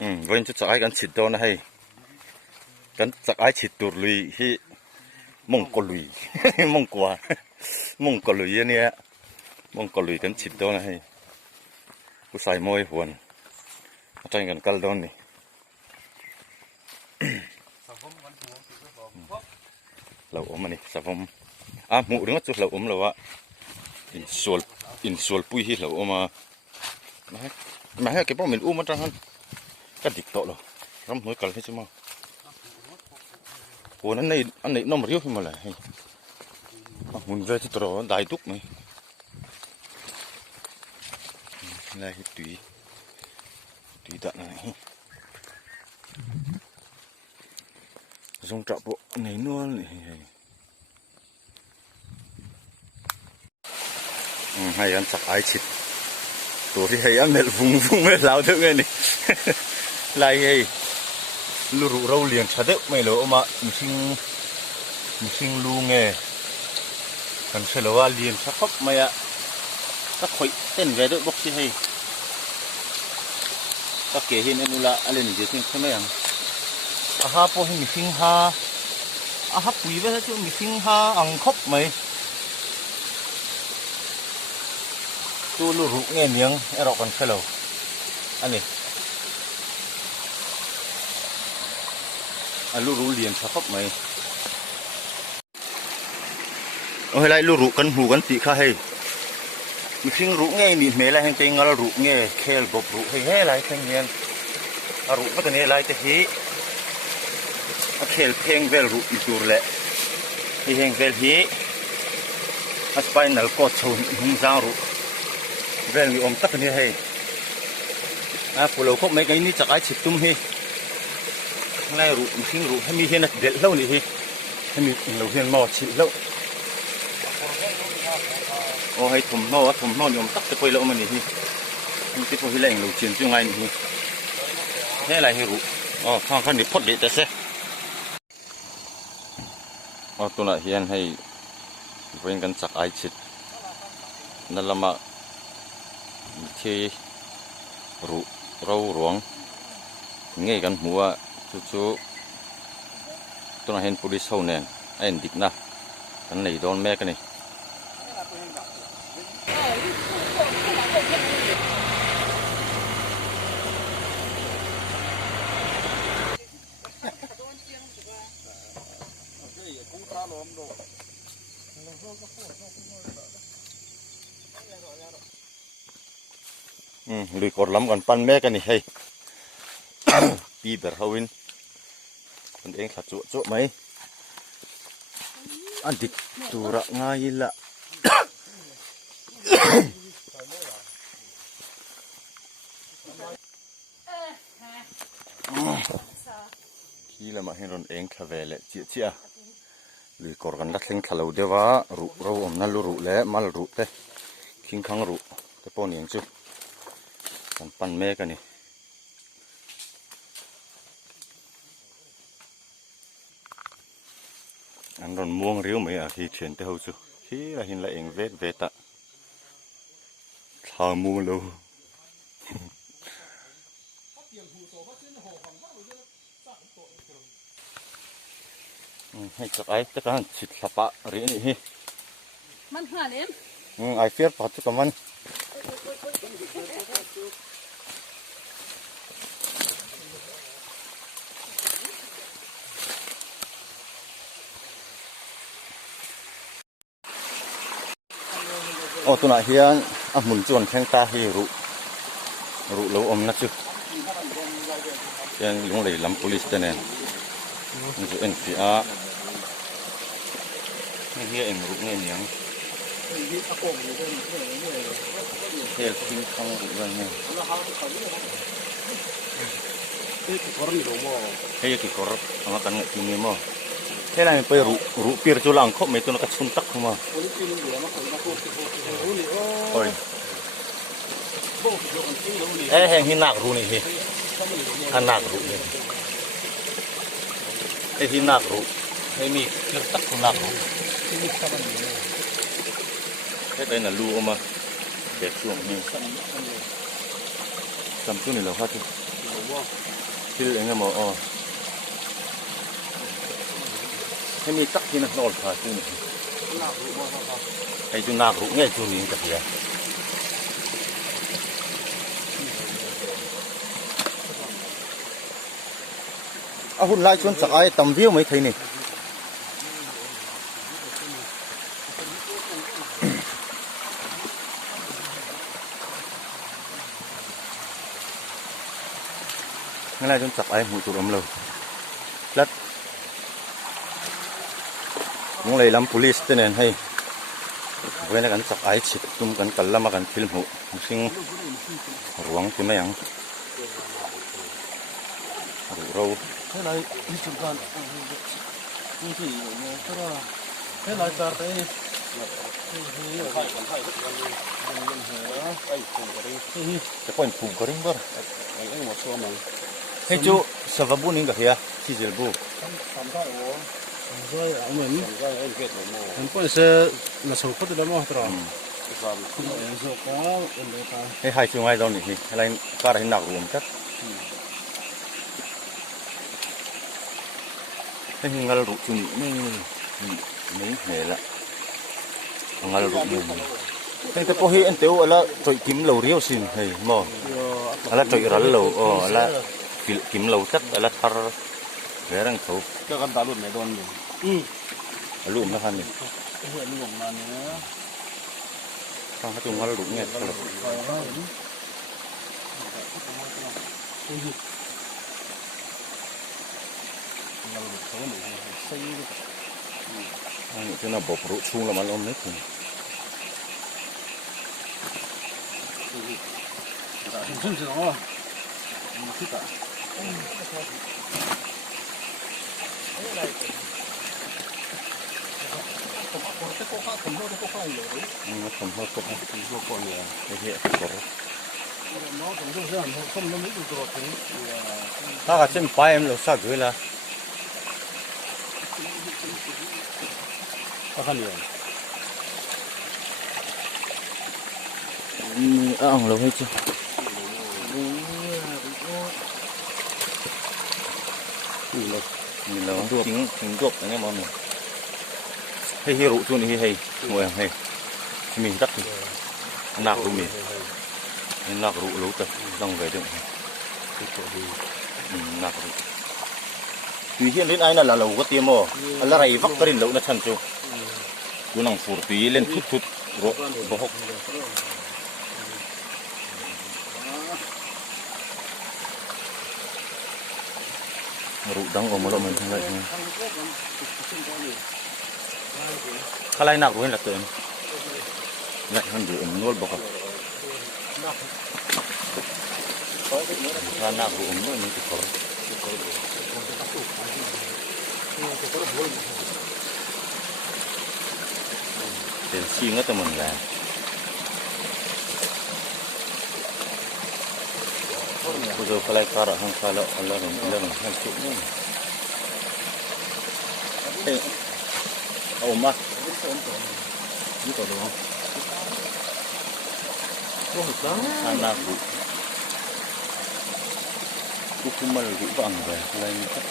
วันจะไอ้กันฉิดโดนให้กันจะไอ้ฉิดตูดลุยที่มงกลุย มงกัวมงกลุยเนี่ยมงกลุยกันฉิดโดนให้ผู้ใส่มวยหวนใจกันกัลโดนนี่เราอมมันนี่สับผมหมูถึงว่าจุดเราอมเราว่าอินส่วนปุยที่เราอมมาให้เก็บพวกมันอุ้มมันจังหันก็ดิกโตเรารำหัวกันให้ใช่ไหมโอ้นั่นอันนี้น้องมาเรียวขึ้นมาเลยหุ่นเวทีตัวได้ทุกไหมเลยตุยดักนะส่งจับพวกในนวลให้อันสักไอชิดตัวที่ให้อันเม็ดฟุ้งเม็ดเหลาเท่าไงนี่ไล่ให้ลูกเราเลี้ยงชาเด็กไม่รู้มามิชิงลูไงกันเชื่อว่าเลี้ยงชักครับไม่อะก็คอยเต้นไปด้วยบอกสิให้ก็เกี่ยหินนู่นละอะไรนี่เดี๋ยวทิ้งใช่ไหมยังฮะพอให้มิชิงฮะปุ๋ยไว้ถ้าจะมิชิงฮะอังคบไหมตัวลูกเงี้ยเลี้ยงไอ้เรากันเชื่อเราอันนี้ลูกเลี้ยงชักครับไหมเอาให้ไล่ลูกกันหูกันตีข้าให้มีสิ่งรู้ง่ายนี่เมื่อไรแห่งเต็งเรารู้ง่ายเคลบบรู้ให้ไรแห่งเงี้ยรู้ว่าตัวนี้ไรแต่ที่เคลเพลงเวลรู้อีตัวแหละที่แห่งเวลที่สไปนัลก็ชนหิ้งจางรู้เวลมีอมตักนี่ให้ผู้เราคบไม่กันนี่จะไอ้ฉิดตุ้มให้ไล่รู้มีสิ่งรู้ให้มีเห็นเด็ดเล่านี่ให้มีเราเห็นหม้อฉิดเล่าโอ้ให้ถมหม้อยมตักจะไปแล้วมันนี่มันที่พอที่แรงเราเชียนจังไงนี่แค่ไรให้รู้ข้างนี้พอดเด็ดแต่เสียตัวน่ะเฮียนให้เว้นกันสักไอชิดนั่นละมาที่รู้เราหลวงง่ายกันหัวจู่ตัวน่ะเห็นปุริสเท่านั้นไอ้ดิกนะกันไหนโดนแม่กันนี่ลุยกดล้ำกันปั้นแม่กันนี่ให้ ปีแบบเขาวินคนเองขัดจุไหมอันดิตัวระง่ายละที่ละมาให้เราเองขวเละเจี๊ยหรือกอกันลัดเล่งขลุ่ยเดี๋ยวว่าเราอมนั่นรู้แล้วมารู้เต้คิงขังรู้แต่ปนอย่างจุกันปั้นแม่กันนี่อันนั้นม่วงเรียวไหมที่เฉียนเท่าจุที่เราเห็นละเองเวทอะทามูลูให้จับไอ้จับกันฉิดสับปะเรียนี่มันหัวเล่มไอ้เฟียร์ปัดจุกับมันตัวไหนเฮียนหมุนจวนแข้งตาให้รู้แล้วอมนัดจุยังลงเลยลำ police เนี่ยนี่จะNPR นี่เฮียเองรู้เงี้ยยังเฮียทิ้งข้างรู้ว่าไงเฮียกี่กรอบเอามากันเงี้ยที่นี่มั้งเฮ้ยเราไปรู้ปีร์จุลังคบไม่ตัวนักชุนตักเข้ามาโอ้ยแห่งหินหนักรู้นี่ฮิอันหนักรู้นี่หินหนักรู้ให้มีเลือดตักหนักรู้ให้ได้น่ะรู้ออกมาเด็กช่วงนี้ซ้ำช่วงนี้เราพลาดที่ ที่เองก็บอกอ๋อให้มีตักที่นักนอนพาจุนไอ้จุนนักรู้ไงจุนนี้กับเฮียเอาหุ่นลายชวนสักไอ้ตำวิวไม่ไทยนี่งั้นลายชวนสักไอ้หูจุดอมเลยแล้วมองเลยลำ police ตัวนั้นให้เว้นกันสักไอ้ฉิดตุ้มกันกันละมากันฟิล์มหูสิ่งหลวงที่ไม่ยังเราthế này đi chụpกันนี่ที่เนี่ยก็ว่าthế nàyจะไปจะปล่อยผูกก็ริ่งบ่ให้จูสวัสบุญนี่กับเฮียที่เจลบุ rồi anh mình có sẽ là số có được không rồi số có em đấy ta ให้ให้ช่วยไว้ตอนนี้อะไรก็ได้หนักรวมจัดให้งานรุ่งจุนนี่เหนื่อยละงานรุ่งนี่แต่ก็พอเห็นเตี้ยวอะไรจ่อยกิมเหลาเรียวสิเฮ้ยมออะไรจ่อยรันเหลาอะไรกิมเหลาจัดอะไรทาร์เรื่องเขา ก็กันตาลุ่นไหนโดนอยู่รุ่มนะครับนี่ เห็นหลงมาเนื้อ ฟังเขาจุงงานรุ่งเนี่ยอันนี้คือน่าบอกรู้ชุ่งละมันอมนิดนึง真是哦，去打。nó không hơi cục không có con nhiều cái hệ cục nó cũng rất là không nó mấy được rồi thì ta cả trên bay em là sao dưới là có khăn nhiều ăn lâu hết chưa nhìn lâu chính ruột anh em mình hay hi rượu chuột hay ngồi hay mình chắc thì nạc rượu mình nạc rượu lấu tập đang về được nạc rượu tùy hiện đến ai là lẩu có tiêm mò là rầy vắt cái lẩu nó chăn chưa cứ nòng phủ tùy lên thút rượu bò hốc rượu đắng ở một độ mình không vậy khai lại nạc rượu là tự lại hơn rượu nuốt bọc ra nạc rượu nuốt những cái khó tiền chi ngất cho mình là bây giờ khai lại cả rồi không khai lại là hai chuyện nữa thế ổn mà như có đúng không ăn nạc rượu cũng mà rượu vàng về lên chắc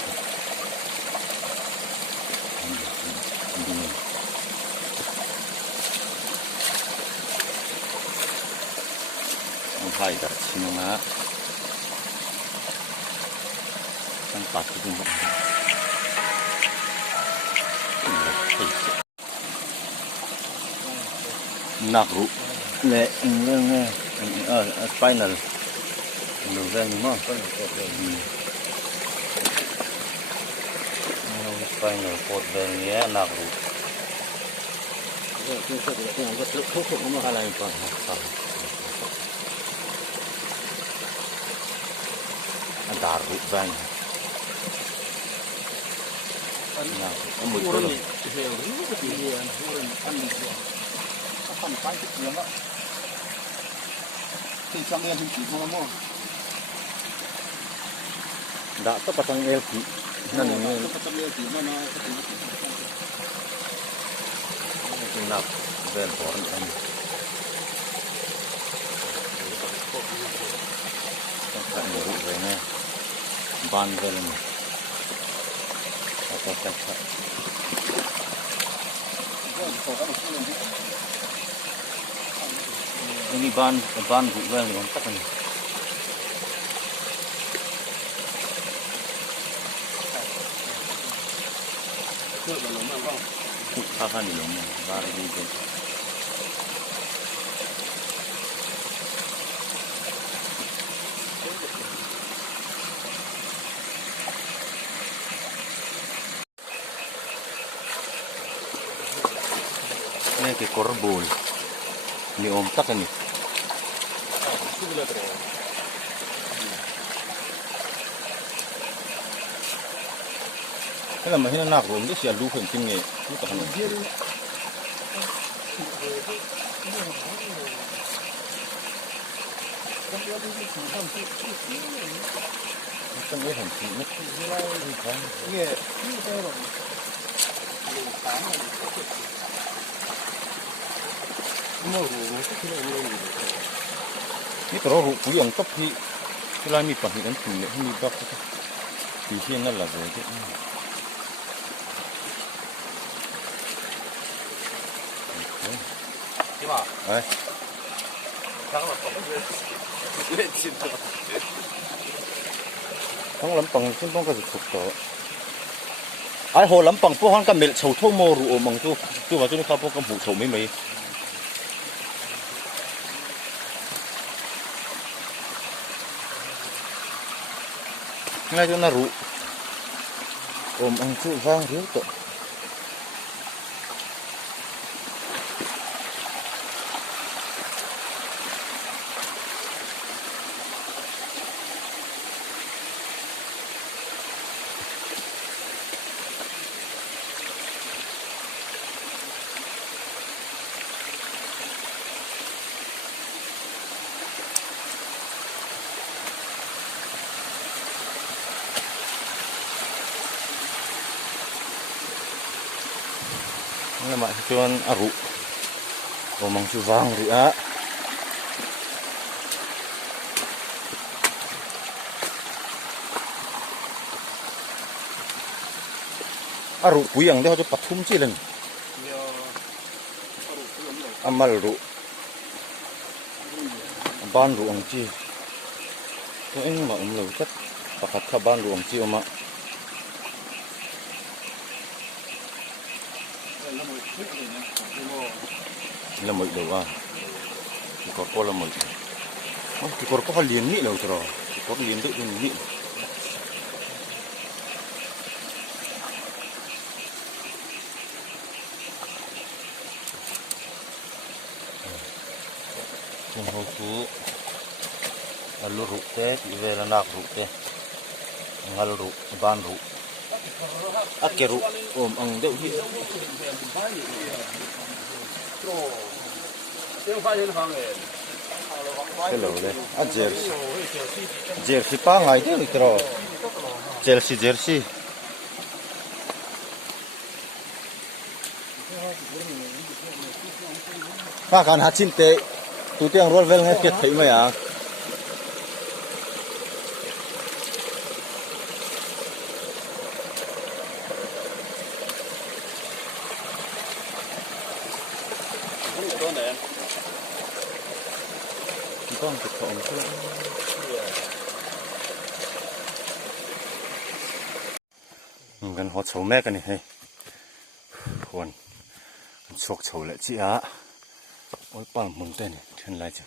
hai đặt xin má ăn bát cũng vậy nạc rượu lệ spinal đầu dây đúng không spinal cột dây nhé nạc rượu hai lần còn ăn đá rượu dây nạc rượu mùi thơm thì trong em thì chỉ thôi mà đã tất cả trong el thì nên trong em thì nó nạp về bỏ anh các bạn nhiều về nghe ban về lên chắc ini ban vụ về thì tắt này khá khá nhiều lắm và đi về ini ke korbol ni om tak ni kalau macam nak rom dia siap lu penting ni lu tahan macam ni penting ni kan niนี่ตัวรูปุยองกับที่เวลามีปัญหากันถึงเนี่ยมีบักที่เชี่ยนั่นแหละเลยที่ที่ว่าเอ้ยทั้งลำปังซึ่งต้องกระสุนถูกต่อไอ้หัวลำปังพวกhanกันเมลเฉาทุ่งโมรูมังจู่ว่าจู่นี่เขาพวกกันหูเฉาไม่ไหมngay cho nó rủ ôm ăn chú vang riếu tội ini mak cuman aru omong suvang ria aru puyang dia tu patum cilen amal ru ban ru angci tu ini mak umlu cat pakat kaban ru angci omak là mực đầu à thì có là mực thì có liền nị đầu rồi có liền tự nhiên nị trong hồ phú là lúa rụng té thì về là nạc rụng té ngal rụng ban rụng ake rụng ôm ăn đậu hi hello đây à jersey pa ngay thế này rồi jersey pa kan hat chin te tu tiang rol vel ngai ket thei mai à con thịt thộn gần họ chầu mẹ cái này hay còn chuộc chầu lại chị á ôi bằng mừng tên này chân lại chứ